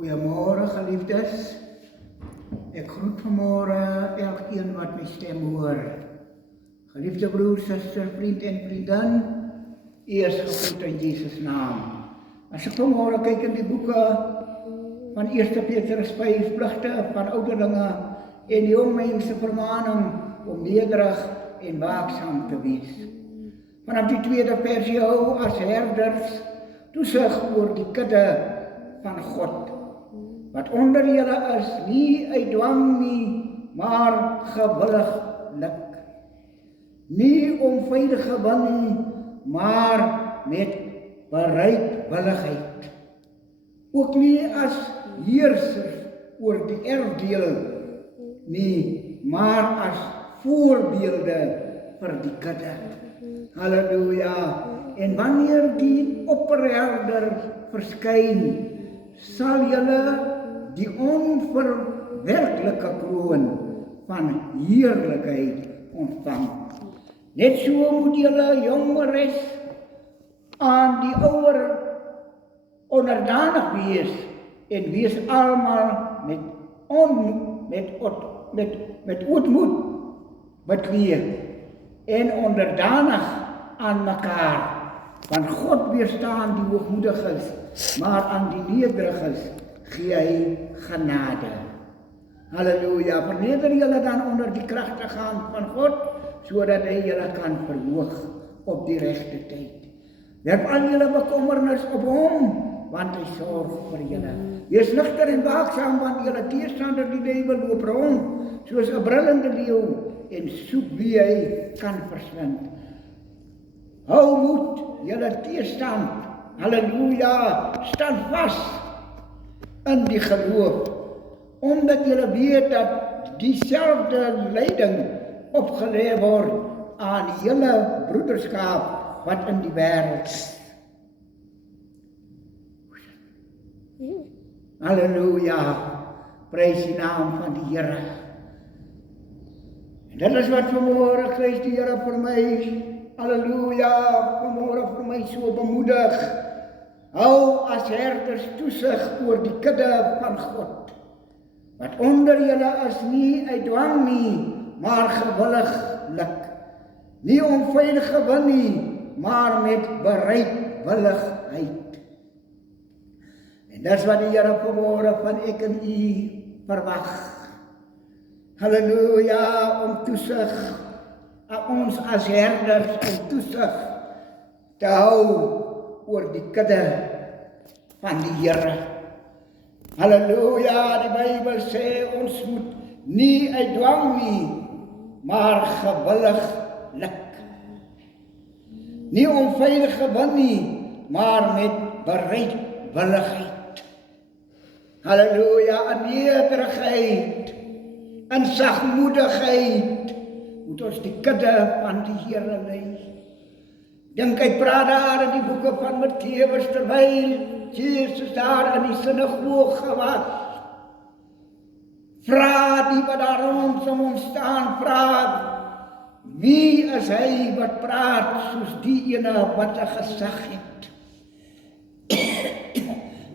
Goeiemôre geliefdes. Ek groet vanmôre elkeen wat my stem hoor. Geliefde broer, suster, vriend en vriendin, u is gegroet in Jesus naam. As ek vanmôre kyk in die boeke van 1 Petrus 5, pligte van ouderlinge en die jong mense vermaning om nederig en waaksaam te wees. Vanaf die 2de versie hou as herders toesig oor die kudde van God, wat onder julle is, nie uit dwang nie, maar gewilliglik. Nie om veilig gewin nie, maar met bereidwilligheid. Ook nie as heersers oor die erfdeel nie, maar as voorbeelde vir die kudde. Halleluja. En wanneer die opperherder verskyn, sal julle die onverwerklike kroon van heerlikheid ontvang. Net so moet julle jongeres aan die ouer onderdanig wees en wees almal met ootmoed bekleed en onderdanig aan mekaar, want God weerstaan die hoogmoediges, maar aan die nederiges gee hy genade. Halleluja. Verneder julle dan onder die kragtige hand van God, sodat hy julle kan verhoog op die regte tyd. Werp al julle bekommernis op hom, want hy sorg vir julle. Wees nugter en waaksaam, want julle teestander die duiwel loop rond soos 'n brullende leeu en soek wie hy kan verslind. Hou moed, julle teestand. Halleluja. Staan vas in die geloof, omdat julle weet dat dieselfde lyding opgelê word aan julle broederskap wat in die wêreld is. Halleluja. Prys die naam van die Here. En dit is wat vanmôre kry die Here vir my. Halleluja. Vanmôre vir my so bemoedig. Hou as herders toesig oor die kudde van God, wat onder julle is, nie uit dwang nie, maar gewilliglik. Nie om veilig gewin nie, maar met bereidwilligheid. En dis wat die Here vanmôre van ek en u verwag. Halleluja, om toesig aan ons as herders om toesig te hou oor die kudde van die Here. Halleluja, die Bybel sê ons moet nie uit dwang nie, maar gewilliglik. Nie om veilig gewin nie, maar met bereidwilligheid. Halleluja, in nederigheid, in sagmoedigheid moet ons die kudde van die Here lei. Dink hy praat daar in die boeke van Matteus, terwyl Jesus daar in die sinagoge was. Vra die wat daar rondom hom staan, vra, wie is hy wat praat soos die ene wat 'n gesag het?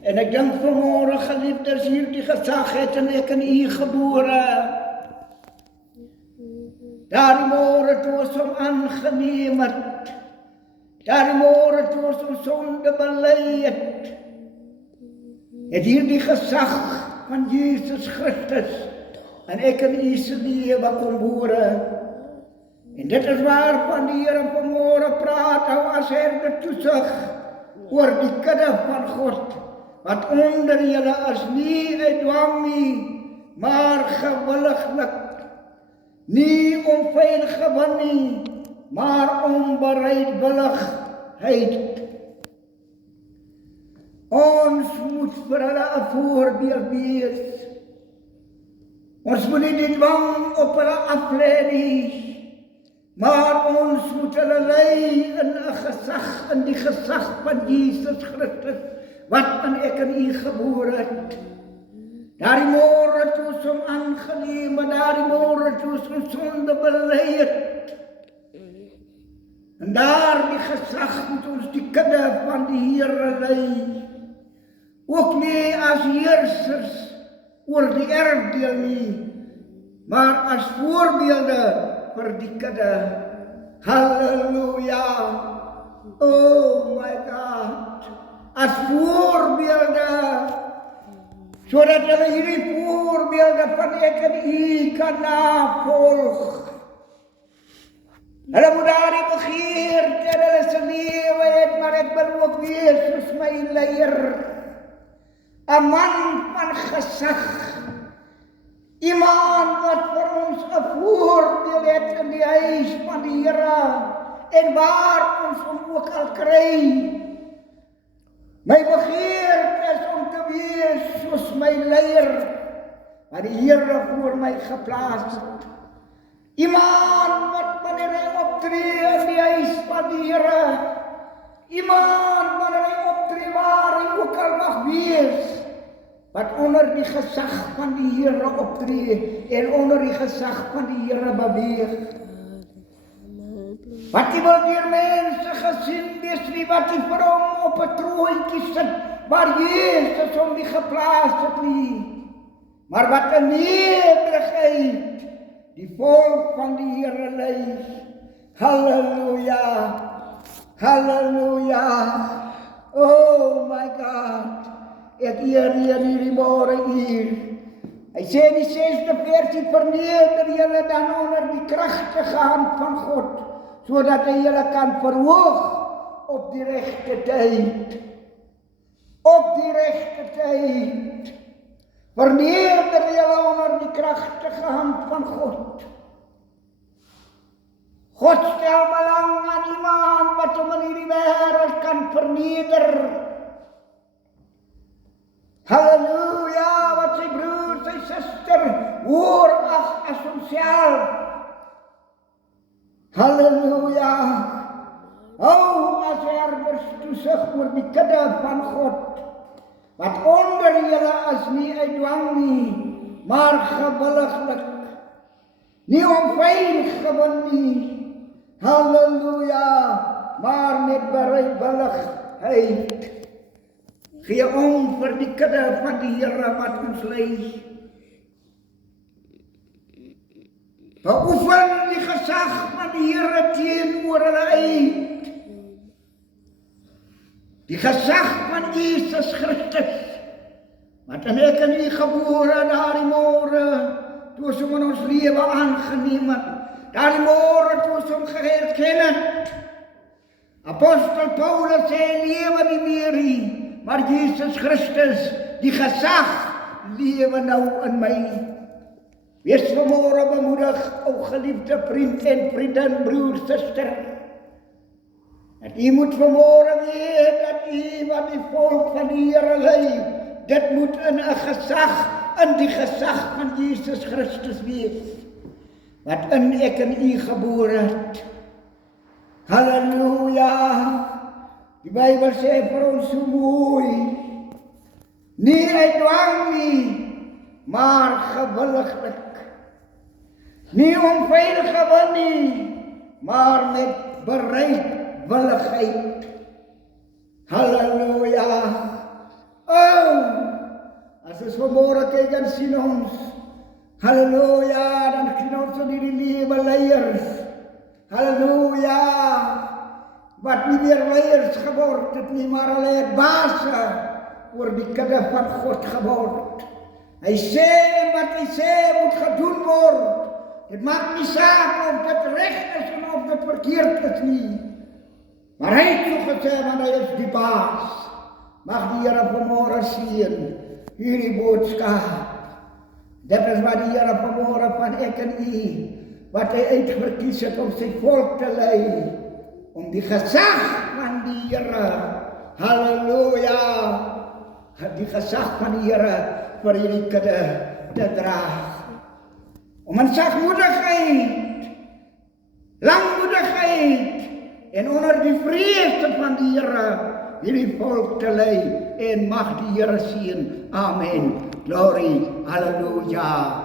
En ek dink vanmôre, geliefdes, hierdie gesag het en ek en u gebore. Daardie môre toe ons hom aangeneem het, daardie môre toe ons ons sonde bely het hierdie gesag van Jesus Christus en ek en u se lewe kom boere. En dit is waarvan die Here vanmôre praat, hou as herder toesig oor die kudde van God, wat onder julle is, nie uit dwang nie, maar gewilliglik. Nie om veilig gewin nie, maar om bereidwilligheid. Ons moet vir hulle 'n voorbeeld wees. Ons moet nie die dwang op hulle aflê nie, maar ons moet hulle lei in 'n gesag, in die gesag van Jesus Christus, wat in ek en u gebore het. Daardie môre toe ons hom aangeneem het, daardie môre toe ons ons sonde bely het. En daardie gesag moet ons die kudde van die Here lei. Ook nie as as heersers oor die erfdeel nie, maar as voorbeelde vir die kudde. Halleluja. Oh my God. As voorbeelde, sodat hulle hierdie voorbeelde van ek en u kan navolg. Hulle moet daar die begeerte en hulle se lewe het, maar ek wil ook wees soos my leier. 'n man van gesag. Iemand wat vir ons 'n voorbeeld het in die huis van die Here en waar ons hom ook al kry. My begeerte is om te wees soos my leier wat die Here voor my geplaas het. Iemand wat wanneer hy optree in die huis van die Here, iemand wanneer hy optree waar hy ook al mag wees, wat onder die gesag van die Here optree en onder die gesag van die Here beweeg. Wat hy wil deur mense gesien wees nie, wat hy vir hom op 'n troontjie sit, waar Jezus hom nie geplaas het nie, maar wat 'n nederigheid die volk van die Here lei. Halleluja, halleluja, oh my God, ek eer hierdie môre uur. Hy sê in die 6de versie, verneder julle dan onder die kragtige hand van God, sodat hy julle kan verhoog op die regte tyd. Op die regte tyd. Verneder julle onder die kragtige hand van God. God stel belang aan iemand wat hom in hierdie wêreld kan verneder. Halleluja, wat sy broer, sy suster hoor as homself. Halleluja. Hou as herders toesig oor die kudde van God, wat onder julle is, nie uit dwang nie, maar gewilliglik, nie om veil gewin nie. Halleluja, maar met bereidwilligheid. Gee om vir die kudde van die Here wat ons lei. Beoefen die gesag van die Here teenoor hulle uit. Die gesag van Jesus Christus, wat in ek en u gebore daardie môre, toe ons hom in ons lewe aangeneem het, daardie môre toe ons hom herken het. Apostel Paulus sê, lewe nie meer nie, maar Jesus Christus, die gesag, lewe nou in my. Wees vanmôre bemoedig, o geliefde vriend en vriendin, broer, suster, dat u moet vanmôre weet, dat u wat die volk van die Here lei, dit moet in 'n gesag, in die gesag van Jesus Christus wees, wat in ek en u gebore het. Halleluja. Die Bybel sê vir ons so mooi, nie uit dwang nie, maar gewilliglik. Nie om veil gewin nie, maar met bereidwilligheid. Halleluja. Oh, as ons vanmôre kyk en sien ons, halleluja, dan sien ons in hierdie lewe leiers. Halleluja. Wat nie meer leiers geword het nie, maar hulle het baase oor die kudde van God geword. Hy sê wat hy sê moet gedoen word. Dit maak nie saak of dit reg is en of dit verkeerd is nie. Maar hy het so gesê, want hy is die baas. Mag die Here vanmôre seën hierdie boodskap. Dit is wat die Here vanmôre van ek en u, wat hy uitverkies het om sy volk te lei, om die gesag van die Here, halleluja, die gesag van die Here vir hierdie kudde te dra. Om in sagmoedigheid, langmoedigheid en onder die vrese van die Here hierdie volk te lei, en mag die Here seën. Amen. Glory, halleluja.